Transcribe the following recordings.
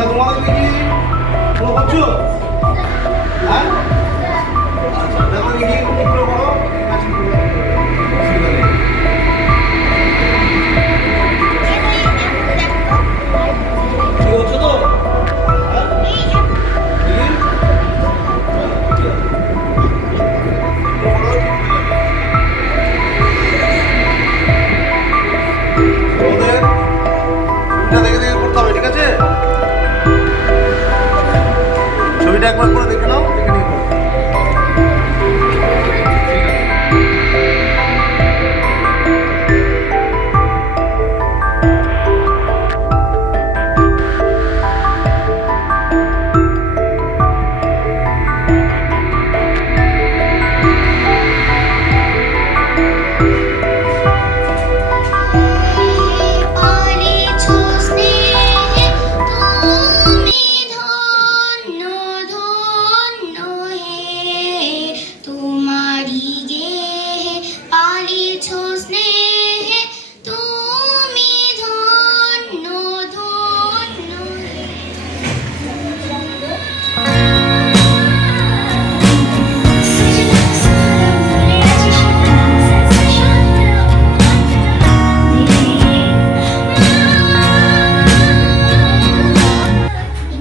আচ্ছা, তোমাদের কি কোনো করছো? হ্যাঁ, আচ্ছা, দেখো দেখি কি করে করো। ঠিক হচ্ছে তো? হ্যাঁ, দেখি। তোমাদের ছবিটা দেখে দেখে করতে হবে, ঠিক আছে? ছবিটা একবার করে দেখে নাও, দেখে নিয়ে করো।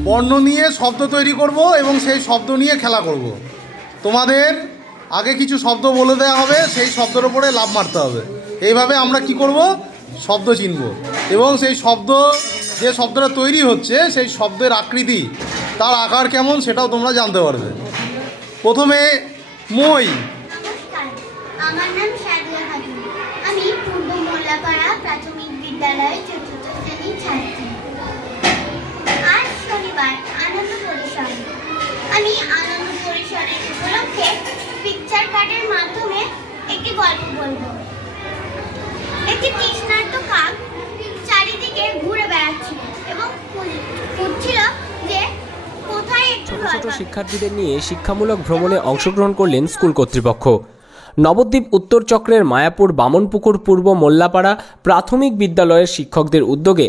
বর্ণ নিয়ে শব্দ তৈরি করব এবং সেই শব্দ নিয়ে খেলা করব। তোমাদের আগে কিছু শব্দ বলে দেওয়া হবে, সেই শব্দের উপরে লাফ মারতে হবে। এইভাবে আমরা কি করব, শব্দ চিনব এবং সেই শব্দ, যে শব্দটা তৈরি হচ্ছে সেই শব্দের আকৃতি, তার আকার কেমন সেটাও তোমরা জানতে পারবে। প্রথমে মই। আমার নাম সাদিয়া খাতুন। আমি পূর্ব মোল্লাপাড়া প্রাথমিক বিদ্যালয়ের চতুর্থ শ্রেণীর ছাত্রী। আজ শনিবার আনন্দ পরিসর। আমি আনন্দ পরিসরের উপলক্ষে পিকচার কার্ডের মাধ্যমে একটি গল্প বলবো। একটি তৃষ্ণার্ত কাক চারিদিকে ঘুরে বেড়াচ্ছিল এবং খুঁজছিল যে কোথায় একটু ছোট ছোট শিক্ষার্থীদের নিয়ে শিক্ষামূলক ভ্রমণে অংশগ্রহণ করলেন স্কুল কর্তৃপক্ষ। নবদ্বীপ উত্তর চক্রের মায়াপুর বামনপুকুর পূর্ব মোল্লাপাড়া প্রাথমিক বিদ্যালয়ের শিক্ষকদের উদ্যোগে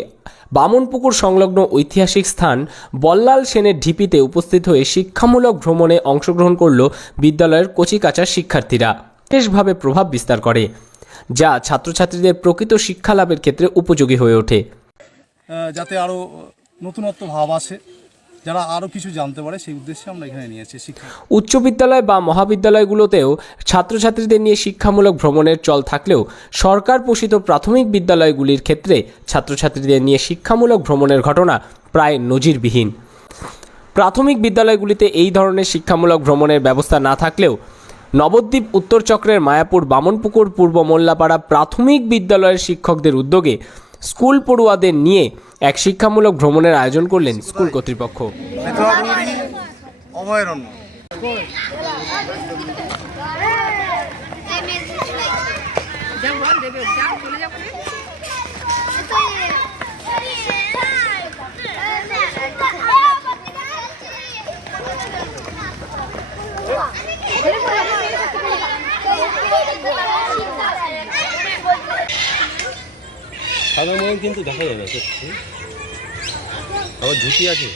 বামনপুকুর সংলগ্ন ঐতিহাসিক স্থান বল্লাল সেনের ঢিপিতে উপস্থিত হয়ে শিক্ষামূলক ভ্রমণে অংশগ্রহণ করল বিদ্যালয়ের কচিকাঁচার শিক্ষার্থীরা। বিশেষভাবে প্রভাব বিস্তার করে, যা ছাত্রছাত্রীদের প্রকৃত শিক্ষা লাভের ক্ষেত্রে উপযোগী হয়ে ওঠে। যাতে আরও নতুনত্ব ভাব আসে, যারা আরও কিছু জানতে পারে, সেই উদ্দেশ্যে আমরা এখানে নিয়েছি শিক্ষা। উচ্চ বিদ্যালয় বা মহাবিদ্যালয়গুলোতেও ছাত্রছাত্রীদের নিয়ে শিক্ষামূলক ভ্রমণের চল থাকলেও সরকার পোষিত প্রাথমিক বিদ্যালয়গুলির ক্ষেত্রে ছাত্রছাত্রীদের নিয়ে শিক্ষামূলক ভ্রমণের ঘটনা প্রায় নজিরবিহীন। প্রাথমিক বিদ্যালয়গুলিতে এই ধরনের শিক্ষামূলক ভ্রমণের ব্যবস্থা না থাকলেও নবদ্বীপ উত্তর চক্রের মায়াপুর বামনপুকুর পূর্ব মোল্লাপাড়া প্রাথমিক বিদ্যালয়ের শিক্ষকদের উদ্যোগে স্কুল পড়ুয়াদের নিয়ে এক শিক্ষামূলক ভ্রমণের আয়োজন করলেন স্কুল কর্তৃপক্ষ। অভয়ারণ্য। সাদা ময়ূর কিন্তু দেখা যায় না, আবার ঝুঁকি আছে।